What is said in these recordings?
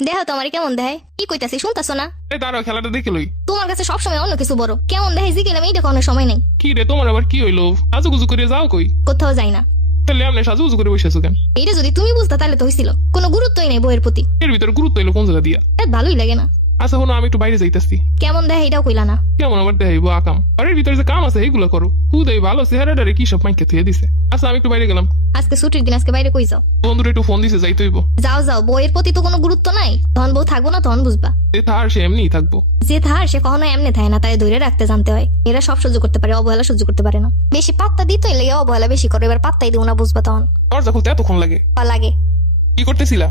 দেখো তোমার কেমন দেখায়, কি কইতাছি শুনতাছো না? এই দাঁড়াও, খেলাটা দেখে লই। তোমার কাছে সবসময় অন্য কিছু বড়, কেমন দেখাই জিগেলাম এইটা কোনো সময় নেই। কি রে, তোমার আবার কি হইলো? সাজুগুজু করে যাও কই? কোথাও যাই না। তাহলে আপনি সাজুগুজু করে বসেছো কেন? এটা যদি তুমি বুঝতা তাহলে তো হইছিল, কোনো গুরুত্বই নেই বইয়ের প্রতি। এর ভিতরে গুরুত্ব এলো কোন জায়গা দিয়া? এত ভালোই লাগে না। আচ্ছা হলো, আমি একটু বাইরে যাইতাছি। কেমন দেখে এটাও কইলা না। কেমন আবার দেখাইবো আকাম? বাড়ির ভিতরে যে কাম আছে এইগুলো করো। হুদাই ভালো চেহারাটারে কি সব মাইকে থুয়ে দিছে। আচ্ছা আমি একটু বাইরে গেলাম। আজকে ছুটির দিন, আজকে বাইরে কই যাও? বন্ধুরা একটু ফোন দিছে, যাইতে হইব। যাও যাও, বইয়ের প্রতি তো কোনো গুরুত্ব নাই। তখন বউ থাকবো না তখন বুঝবা। যে থার সে এমনিই থাকবো। যে থার সে কখনো এমনি থাকে না, তাই ধরে রাখতে জানতে হয়। এরা সব সহ্য করতে পারে, অবহেলা সহ্য করতে পারে না। বেশি পাত্তা দিতেই লেগে অবহেলা বেশি করে, এবার পাত্তাই দিব না, বুঝবা তখন। দরজা খুলতে এতক্ষণ লাগে? লাগে। কি করতেছিলা?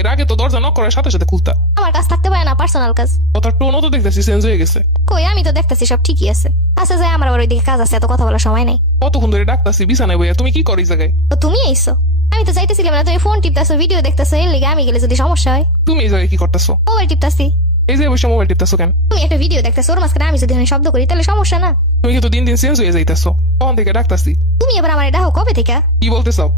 এর আগে তো দরজা নক করার সাথে সাথে খুলতা। আমার কাজ থাকতে পারে না, পার্সোনাল কাজ। কথার টোনও তো দেখতেছি চেঞ্জ হয়ে গেছে। কই, আমি তো দেখতেছি সব ঠিকই আছে। আচ্ছা যাই, আমার আবার ওইদিকে কাজ আছে, এত কথা বলার সময় নেই। কতক্ষণ ধরে ডাকতাছি বিছানায় বইয়া, তুমি কি করো এই জায়গায়? তো তুমি আইসো, আমি তো চাইতেছিলাম না। তুমি ফোন টিপতেছো, ভিডিও দেখতেছো, এর লেগে আমি গেলে যদি সমস্যা হয়। তুমি এই জায়গায় কি করতেছো? মোবাইল টিপতাছি। এই যে বসে মোবাইল টিপতেছো কেন? তুমি একটা ভিডিও দেখতেছো, ওর মাঝখানে আমি যদি এখানে শব্দ করি তাহলে সমস্যা না? তুমি কিন্তু দিন দিন চেঞ্জ হয়ে যাইতেছো। তখন থেকে ডাকতাছি। তুমি এবার আমার ডাকো কবে থেকে? কি বলতে চাও?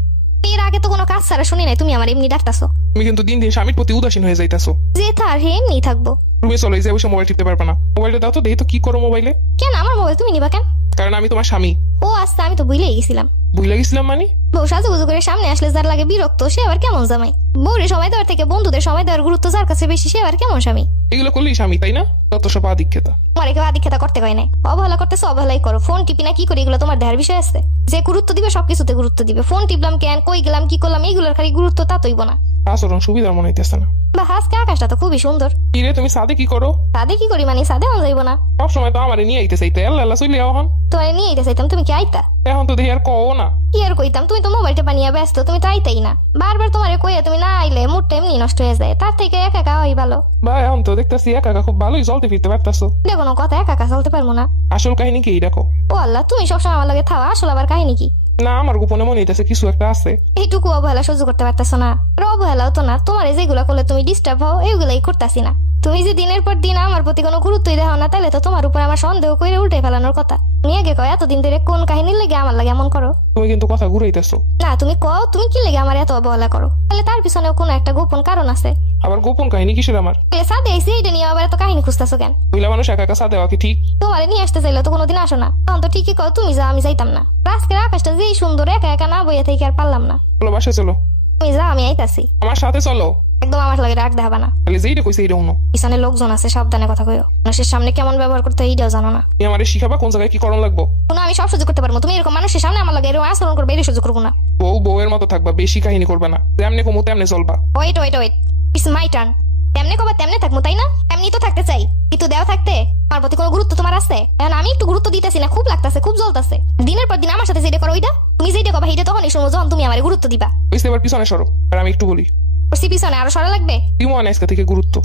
এর আগে তো কোনো কাজ ছাড়া শুনি নাই তুমি আমার এমনি ডাকতাছো। তুমি কিন্তু দিন দিন স্বামীর প্রতি উদাসীন হয়ে যাইতেছো। যে থার হে এমনি থাকবো। রুমে চলো, এই যে বসে মোবাইল টিপতে পারবে না। মোবাইলটা দাও তো, দেখি তো কি করো মোবাইলে। কেন আমার মোবাইল তুমি নিবা কেন? কারণ আমি তোমার স্বামী। ও আচ্ছা, আমি তো ভুলেই গেছিলাম। বুঝলে গেছিলাম মানে? বউ সাজুগুজু করে সামনে আসলে যার লাগে বিরক্ত, সে আবার কেমন জামাই? বউরে সময় দেওয়ার থেকে বন্ধুদের সময় দেওয়ার গুরুত্ব যার কাছে বেশি, সে আবার কেমন স্বামী? এগুলো করলেই স্বামী, তাই না? যত সব আদিক্ষেতা। তোমার কেউ আদিক্ষেতা করতে কয় নাই। অবহেলা করতেছো, অবহেলাই করো। ফোন টিপি না কি করি, এগুলো তোমার দেহার বিষয় আছে। যে গুরুত্ব দিবে সবকিছুতে গুরুত্ব দিবে। ফোন টিপলাম কেন, কই গেলাম, কি করলাম, এইগুলোর খালি গুরুত্ব তা তৈব না। আচরণ সুবিধার মনে হইতেছে না। বা আজকে আকাশটা তো খুবই সুন্দর। কি রে, তুমি সাদে কি করো? সাদে কি করি মানে, সাদে অন যাইব না? সবসময় তো আমারে নিয়ে আইতে চাইতে, আল্লাহ আল্লাহ চলে এখন। তোমার নিয়ে এটা চাইতাম, তুমি কি আইতা? এখন তো দেখি আর কও না। কি আর কইতাম, তুমি তো মোবাইলটা বানিয়ে ব্যস্ত, তুমি তো আইতাই না। বারবার তোমারে কইয়া তুমি না আইলে মুডটা এমনি নষ্ট হয়ে যায়। তার থেকে একা একা হই ভালো। বা এখন তো দেখতেছি একা একা খুব ভালোই চলতে ফিরতে পারতাছো। দেখো না কথা, একা একা চলতে পারবো না। আসল কাহিনী কি দেখো? ও আল্লাহ, তুমি সবসময় আমার লাগে থাও, আসলে আবার কাহিনী কি? না, আমার গোপনে মনে হইতেছে কিছু একটা আছে। এইটুকু অবহেলা সহ্য করতে পারতেছো না? আর অবহেলাও তো না, তোমার যেগুলা করলে তুমি ডিস্টার্ব হও, এইগুলাই করতেছি না। তুমি যে দিনের পর দিন আমার প্রতি কোনো গুরুত্বই দাও না, তাহলে তো তোমার উপর আমার সন্দেহ করে উল্টে ফেলানোর কথা। তুমি আগে কয় এতদিন ধরে কোন কাহিনীর লেগে আমার লাগে এমন করো? তুমি কিন্তু কথা ঘুরাইতেছো। না তুমি কও, তুমি কি লেগে আমার এত অবহেলা করো? তাহলে তার পিছনেও কোনো একটা গোপন কারণ আছে। আবার গোপন কাহিনী কিসের আমার? সাদে আইসি, এটা নিয়ে আবার এত কাহিনী খুঁজতেছো কেন? মহিলা মানুষ একা একা সাথে কি ঠিক? তোমারে নিয়ে আসতে চাইলে তো কোনোদিন আসো না। তখন তো ঠিকই কও তুমি যাও, আমি যাইতাম না। আজকের আকাশটা যেই সুন্দর, একা একা না বইয়া থেকে আর পারলাম না। চলো বাসায় চলো। তুমি যাও, আমি আইতাছি। আমার সাথে চলো। একদম আমার লাগে রাগ দেখাবা না। তাহলে যেইটা কইছে এইটা অন্য। পিছনে লোকজন আছে, সাবধানে কথা কইও। মানুষের সামনে কেমন ব্যবহার করতে হয় এইটাও জানো না। তুমি আমারে শিখাবা কোন জায়গায় কি করণ লাগবো। কোনো আমি সব সহ্য করতে পারবো, তুমি এরকম মানুষের সামনে আমার লাগে এরকম আচরণ করবে, এটা সহ্য করবো না। বউ বউয়ের মতো থাকবা, বেশি কাহিনী করবে না। তেমনি কমু তেমনি চলবা। Wait wait wait, it's my turn. তেমনে কবা তেমনে থাকবো, তাই না? এমনি তো থাকতে চাই, কিন্তু দেও থাকতে আমার প্রতি কোনো গুরুত্ব তোমার আছে? এখন আমি একটু গুরুত্ব দিতেছি না, খুব লাগতেছে, খুব জ্বলতেছে। দিনের পর দিন আমার সাথে যেটা করো ওইটা, তুমি যেটা কবা সেইটা তখনই শুনবো যখন তুমি আমার গুরুত্ব দিবা। বুঝতে এবার পিছনে সরো, আর আমি একটু বলি। ওর পিছনে আরো সরা লাগবে। দিমো আজকে থেকে গুরুত্ব।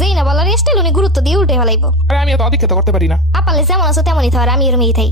যেই না বলার স্টাইল উনি গুরুত্ব দিয়ে উল্টে ফেলাইবো। আর আমি এত আদিক্ষেতা করতে পারি না। আপালে যেমন আছো তেমনই থার, আমি এরমই থাই।